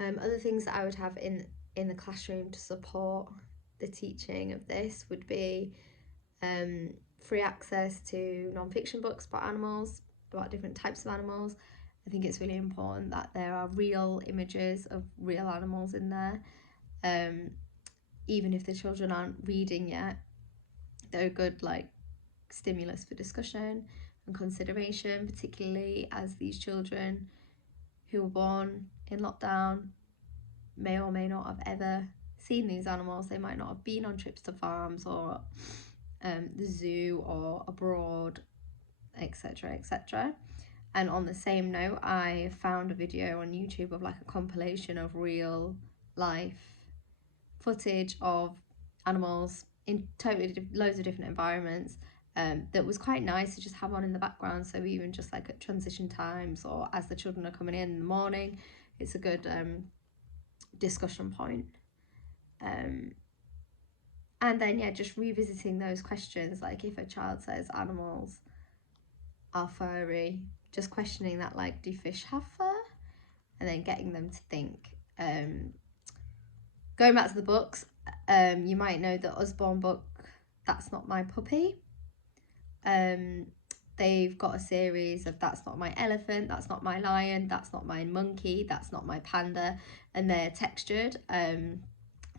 Other things that I would have in the classroom to support the teaching of this would be free access to non-fiction books about animals, about different types of animals. I think it's really important that there are real images of real animals in there. Even if the children aren't reading yet, they're a good like stimulus for discussion and consideration, particularly as these children who were born in lockdown may or may not have ever seen these animals. They might not have been on trips to farms or the zoo or abroad, etc., etc. And on the same note, I found a video on YouTube of like a compilation of real life footage of animals in totally loads of different environments, that was quite nice to just have on in the background. So even just like at transition times or as the children are coming in the morning, it's a good discussion point. And then yeah, just revisiting those questions, like if a child says animals are furry, just questioning that, like, do fish have fur? And then getting them to think. Going back to the books, you might know the Usborne book, That's Not My Puppy. They've got a series of That's Not My Elephant, That's Not My Lion, That's Not My Monkey, That's Not My Panda, and they're textured,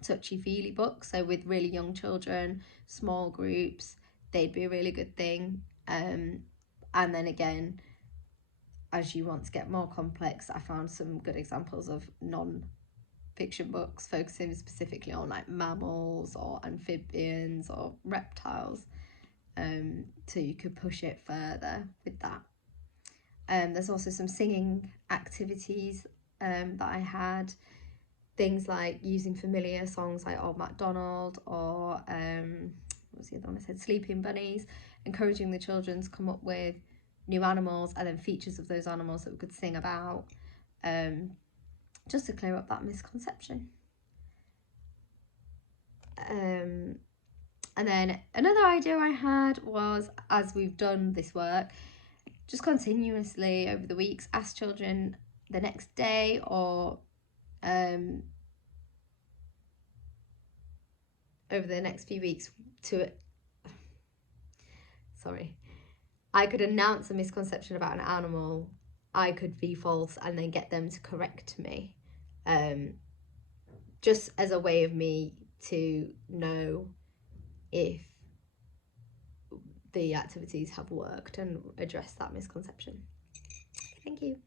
touchy-feely books. So with really young children, small groups, they'd be a really good thing. And then again, as you want to get more complex, I found some good examples of non-fiction books focusing specifically on like mammals or amphibians or reptiles. So you could push it further with that. There's also some singing activities that I had. Things like using familiar songs like Old MacDonald or what was the other one I said? Sleeping Bunnies. Encouraging the children to come up with new animals and then features of those animals that we could sing about, just to clear up that misconception. And then another idea I had was, as we've done this work, just continuously over the weeks ask children the next day or over the next few weeks to I could announce a misconception about an animal, I could be false, and then get them to correct me, just as a way of me to know if the activities have worked and address that misconception. Thank you.